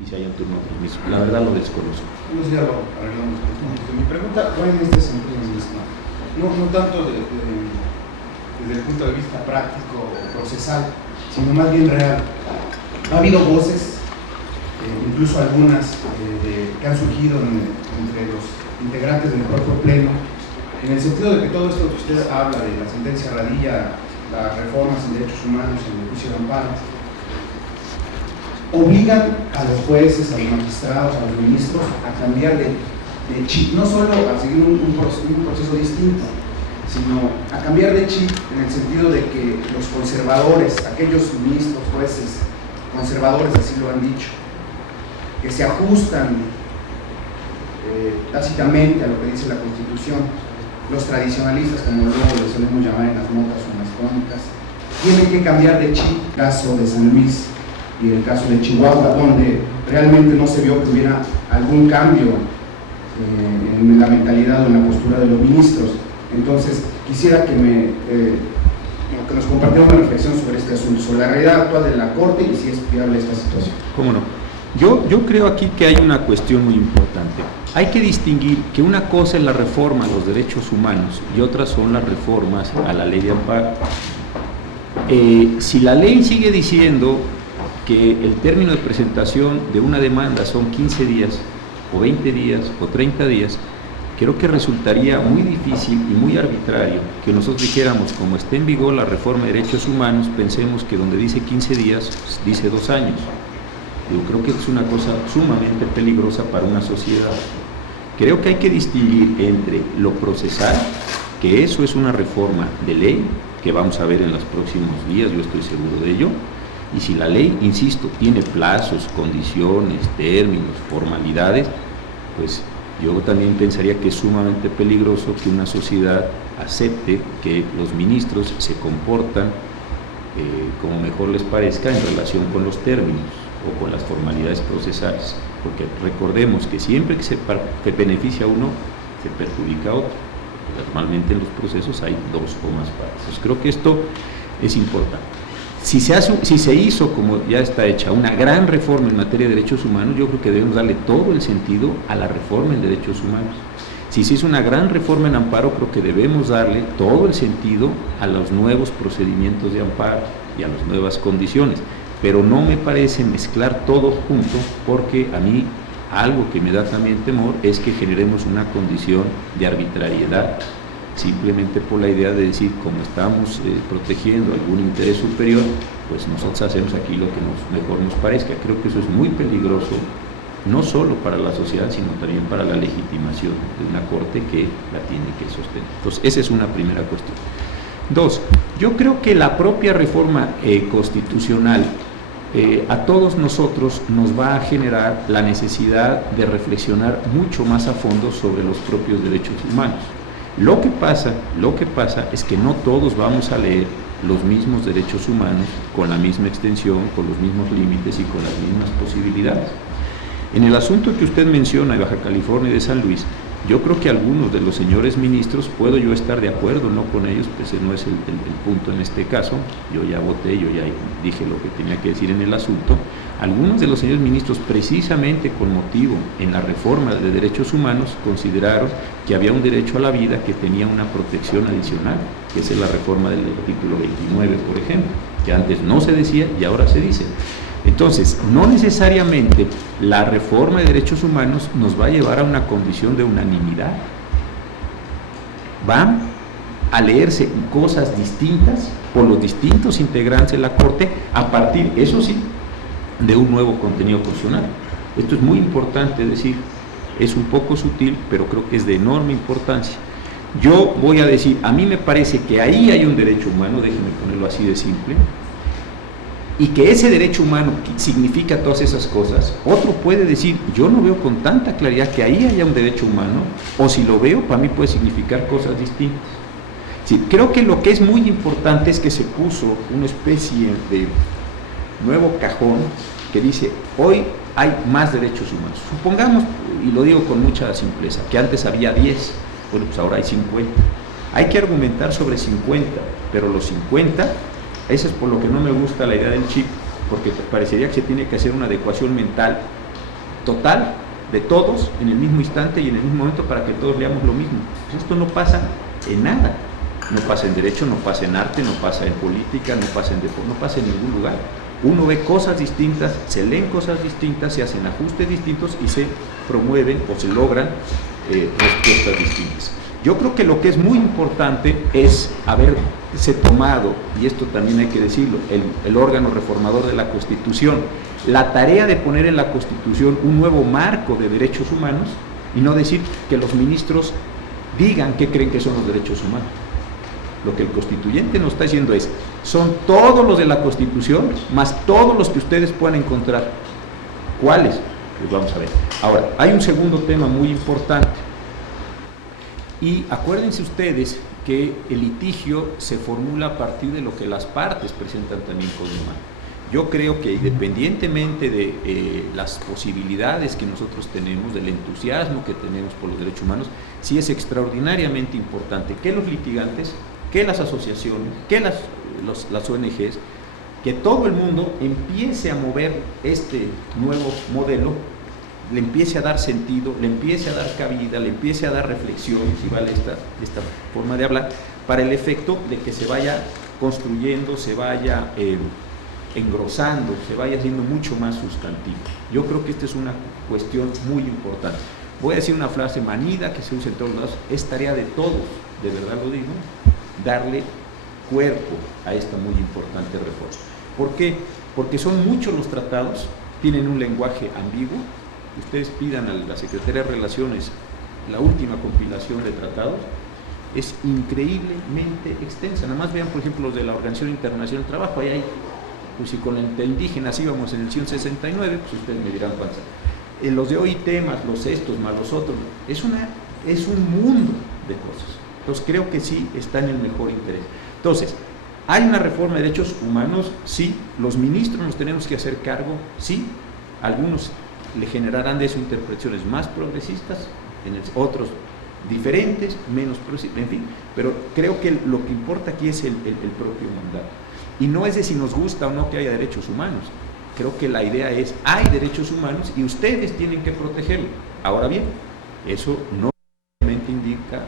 y si hay un turno de permiso. La verdad lo desconozco. No sé, ya lo arreglamos. Mi pregunta va en este sentido mismo. No tanto desde el punto de vista práctico o procesal, sino más bien real. Ha habido voces, incluso algunas que han surgido entre los integrantes del propio Pleno, en el sentido de que todo esto que usted habla de la sentencia Radilla, las reformas en derechos humanos, en el juicio de amparo, obligan a los jueces, a los magistrados, a los ministros a cambiar de chip, no solo a seguir un proceso distinto, sino a cambiar de chip en el sentido de que los conservadores, aquellos ministros, jueces conservadores, así lo han dicho, que se ajustan tácitamente a lo que dice la Constitución, los tradicionalistas, como luego les solemos llamar en las notas o en las crónicas, tienen que cambiar de chip. El caso de San Luis y el caso de Chihuahua, donde realmente no se vio que hubiera algún cambio en la mentalidad o en la postura de los ministros. Entonces, quisiera que nos compartiera una reflexión sobre este asunto, sobre la realidad actual de la Corte y si es viable esta situación. ¿Cómo no? Yo creo aquí que hay una cuestión muy importante. Hay que distinguir que una cosa es la reforma a los derechos humanos y otras son las reformas a la ley de amparo. Si la ley sigue diciendo que el término de presentación de una demanda son 15 días, o 20 días, o 30 días, creo que resultaría muy difícil y muy arbitrario que nosotros dijéramos, como está en vigor la reforma de derechos humanos, pensemos que donde dice 15 días, dice 2 años. Yo creo que es una cosa sumamente peligrosa para una sociedad. Creo que hay que distinguir entre lo procesal, que eso es una reforma de ley, que vamos a ver en los próximos días, yo estoy seguro de ello, y si la ley, insisto, tiene plazos, condiciones, términos, formalidades, pues yo también pensaría que es sumamente peligroso que una sociedad acepte que los ministros se comportan como mejor les parezca en relación con los términos o con las formalidades procesales, porque recordemos que siempre que se beneficia a uno, se perjudica a otro. Normalmente en los procesos hay 2 o más partes. Entonces, creo que esto es importante. Si se hizo, como ya está hecha, una gran reforma en materia de derechos humanos, yo creo que debemos darle todo el sentido a la reforma en derechos humanos. Si se hizo una gran reforma en amparo, creo que debemos darle todo el sentido a los nuevos procedimientos de amparo y a las nuevas condiciones. Pero no me parece mezclar todo junto, porque a mí algo que me da también temor es que generemos una condición de arbitrariedad, simplemente por la idea de decir, como estamos protegiendo algún interés superior, pues nosotros hacemos aquí lo que mejor nos parezca. Creo que eso es muy peligroso, no solo para la sociedad, sino también para la legitimación de una Corte que la tiene que sostener. Entonces, esa es una primera cuestión. 2, yo creo que la propia reforma constitucional a todos nosotros nos va a generar la necesidad de reflexionar mucho más a fondo sobre los propios derechos humanos. Lo que pasa es que no todos vamos a leer los mismos derechos humanos con la misma extensión, con los mismos límites y con las mismas posibilidades. En el asunto que usted menciona de Baja California y de San Luis, yo creo que algunos de los señores ministros, puedo yo estar de acuerdo, no con ellos, pues no es el punto en este caso, yo ya voté, yo ya dije lo que tenía que decir en el asunto. Algunos de los señores ministros, precisamente con motivo en la reforma de derechos humanos, consideraron que había un derecho a la vida que tenía una protección adicional, que es la reforma del artículo 29, por ejemplo, que antes no se decía y ahora se dice. Entonces, no necesariamente la reforma de derechos humanos nos va a llevar a una condición de unanimidad. Van a leerse cosas distintas por los distintos integrantes de la Corte a partir, eso sí, de un nuevo contenido constitucional. Esto es muy importante decir, es un poco sutil, pero creo que es de enorme importancia. Yo voy a decir, a mí me parece que ahí hay un derecho humano, déjenme ponerlo así de simple, y que ese derecho humano significa todas esas cosas. Otro puede decir, yo no veo con tanta claridad que ahí haya un derecho humano, o si lo veo, para mí puede significar cosas distintas. Sí, creo que lo que es muy importante es que se puso una especie de nuevo cajón que dice, hoy hay más derechos humanos. Supongamos, y lo digo con mucha simpleza, que antes había 10, bueno, pues ahora hay 50. Hay que argumentar sobre 50, pero los 50, eso es por lo que no me gusta la idea del chip, porque parecería que se tiene que hacer una adecuación mental total de todos en el mismo instante y en el mismo momento para que todos leamos lo mismo. Pues esto no pasa en nada. No pasa en derecho, no pasa en arte, no pasa en política, no pasa en deporte, no pasa en ningún lugar. Uno ve cosas distintas, se leen cosas distintas, se hacen ajustes distintos y se promueven o se logran respuestas distintas. Yo creo que lo que es muy importante es haberse tomado, y esto también hay que decirlo, el órgano reformador de la Constitución, la tarea de poner en la Constitución un nuevo marco de derechos humanos y no decir que los ministros digan qué creen que son los derechos humanos. Lo que el constituyente nos está diciendo es, son todos los de la Constitución, más todos los que ustedes puedan encontrar. ¿Cuáles? Pues vamos a ver. Ahora, hay un segundo tema muy importante. Y acuérdense ustedes que el litigio se formula a partir de lo que las partes presentan también como humano. Yo creo que independientemente de las posibilidades que nosotros tenemos, del entusiasmo que tenemos por los derechos humanos, sí es extraordinariamente importante que los litigantes, que las asociaciones, que las ONGs, que todo el mundo empiece a mover este nuevo modelo, le empiece a dar sentido, le empiece a dar cabida, le empiece a dar reflexión, si vale esta forma de hablar, para el efecto de que se vaya construyendo, se vaya engrosando, se vaya haciendo mucho más sustantivo. Yo creo que esta es una cuestión muy importante. Voy a decir una frase manida que se usa en todos lados, es tarea de todos, de verdad lo digo, darle cuerpo a esta muy importante reforma. ¿Por qué? Porque son muchos los tratados, tienen un lenguaje ambiguo. Ustedes pidan a la Secretaría de Relaciones la última compilación de tratados, es increíblemente extensa. Nada más vean, por ejemplo, los de la Organización Internacional del Trabajo, ahí hay, pues si con el de indígenas íbamos en el 169, pues ustedes me dirán cuántos. Los de OIT más los estos, más los otros, es un mundo de cosas. Entonces creo que sí está en el mejor interés. Entonces, ¿hay una reforma de derechos humanos? Sí. ¿Los ministros nos tenemos que hacer cargo? Sí. Algunos le generarán de eso interpretaciones más progresistas, otros diferentes, menos progresistas, en fin. Pero creo que lo que importa aquí es el propio mandato. Y no es de si nos gusta o no que haya derechos humanos. Creo que la idea es, hay derechos humanos y ustedes tienen que protegerlos. Ahora bien, eso no realmente indica,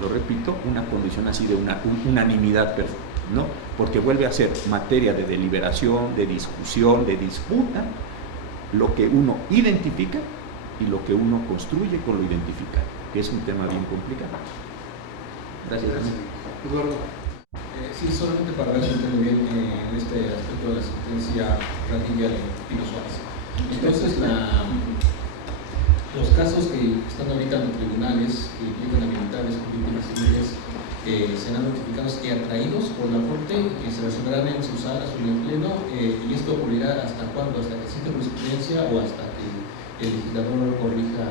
lo repito, una condición así de una unanimidad perfecta, ¿no? Porque vuelve a ser materia de deliberación, de discusión, de disputa, lo que uno identifica y lo que uno construye con lo identificado, que es un tema bien complicado. Gracias. Eduardo. Sí, solamente para ver si entiendo bien en este aspecto de la sentencia Radilla de Pino Suárez. Entonces, los casos que están ahorita en los tribunales, que implican a militares con víctimas civiles, serán notificados y atraídos por la Corte, que se resolverán en sus salas o en el Pleno, y esto ocurrirá ¿hasta cuándo? ¿Hasta que exista jurisprudencia o hasta que el legislador corrija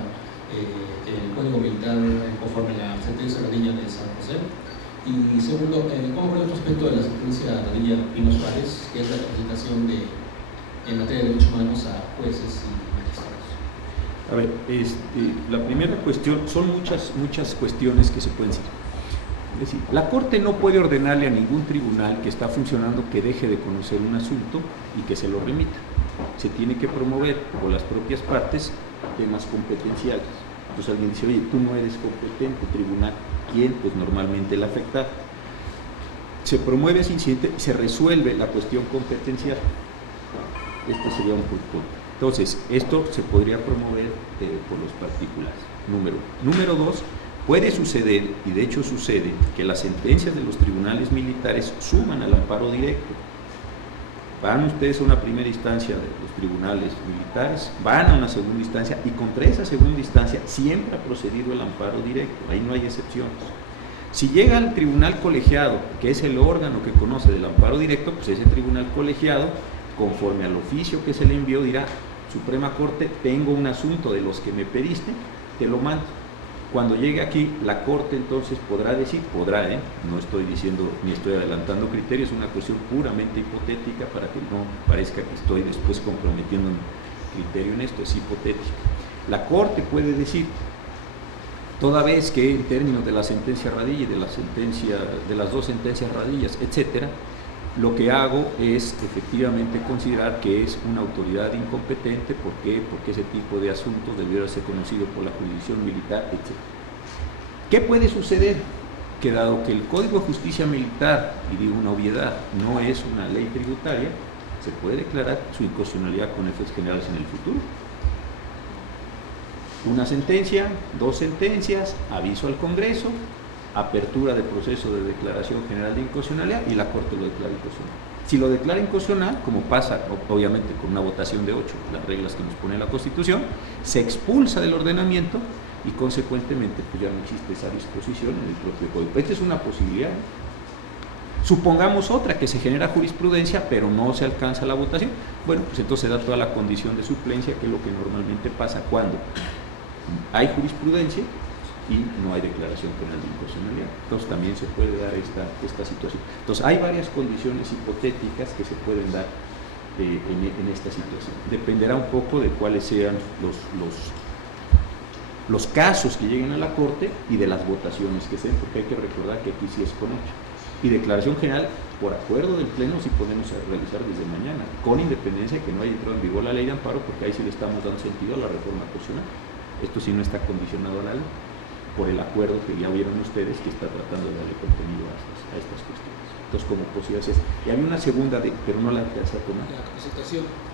el Código Militar conforme a la sentencia Radilla de San José? Y segundo, ¿cómo fue otro aspecto de la sentencia Radilla Pino Suárez, que es la capacitación en materia de derechos humanos a jueces y magistrados? A ver, la primera cuestión, son muchas cuestiones que se pueden decir. Es decir, la Corte no puede ordenarle a ningún tribunal que está funcionando que deje de conocer un asunto y que se lo remita. Se tiene que promover por las propias partes temas competenciales. Entonces alguien dice, oye, tú no eres competente, tribunal. ¿Quién? Pues normalmente el afectado. Se promueve ese incidente y se resuelve la cuestión competencial. Este sería un punto. Entonces, esto se podría promover por los particulares, número uno. Número dos, puede suceder, y de hecho sucede, que las sentencias de los tribunales militares suman al amparo directo. Van ustedes a una primera instancia de los tribunales militares, van a una segunda instancia y contra esa segunda instancia siempre ha procedido el amparo directo, ahí no hay excepciones. Si llega al tribunal colegiado, que es el órgano que conoce del amparo directo, pues ese tribunal colegiado, conforme al oficio que se le envió, dirá, Suprema Corte, tengo un asunto de los que me pediste, te lo mando. Cuando llegue aquí, la Corte entonces podrá decir, no estoy diciendo ni estoy adelantando criterios, es una cuestión puramente hipotética para que no parezca que estoy después comprometiendo un criterio en esto, es hipotético. La Corte puede decir, toda vez que en términos de la sentencia Radilla y de las dos sentencias Radillas, etcétera, lo que hago es efectivamente considerar que es una autoridad incompetente. ¿Por qué? Porque ese tipo de asuntos debiera ser conocido por la jurisdicción militar, etc. ¿Qué puede suceder? Que dado que el Código de Justicia Militar, y digo una obviedad, no es una ley tributaria, se puede declarar su inconstitucionalidad con efectos generales en el futuro. Una sentencia, 2 sentencias, aviso al Congreso, apertura de proceso de declaración general de inconstitucionalidad y la Corte lo declara inconstitucional. Si lo declara inconstitucional, como pasa obviamente con una votación de 8, las reglas que nos pone la Constitución, se expulsa del ordenamiento y consecuentemente pues ya no existe esa disposición en el propio código. Esta es una posibilidad. Supongamos otra, que se genera jurisprudencia pero no se alcanza la votación. Bueno, pues entonces se da toda la condición de suplencia, que es lo que normalmente pasa cuando hay jurisprudencia y no hay declaración penal de inconstitucionalidad. Entonces también se puede dar esta situación. Entonces hay varias condiciones hipotéticas que se pueden dar en esta situación. Dependerá un poco de cuáles sean los casos que lleguen a la Corte y de las votaciones que sean, porque hay que recordar que aquí sí es con 8. Y declaración general, por acuerdo del Pleno, sí podemos realizar desde mañana, con independencia de que no haya entrado en vigor la ley de amparo, porque ahí sí le estamos dando sentido a la reforma constitucional. Esto sí no está condicionado a la ley, por el acuerdo que ya vieron ustedes, que está tratando de darle contenido a estas cuestiones. Entonces, como posibilidades es. Y había una segunda, pero no la alcanza a tomar. La capacitación.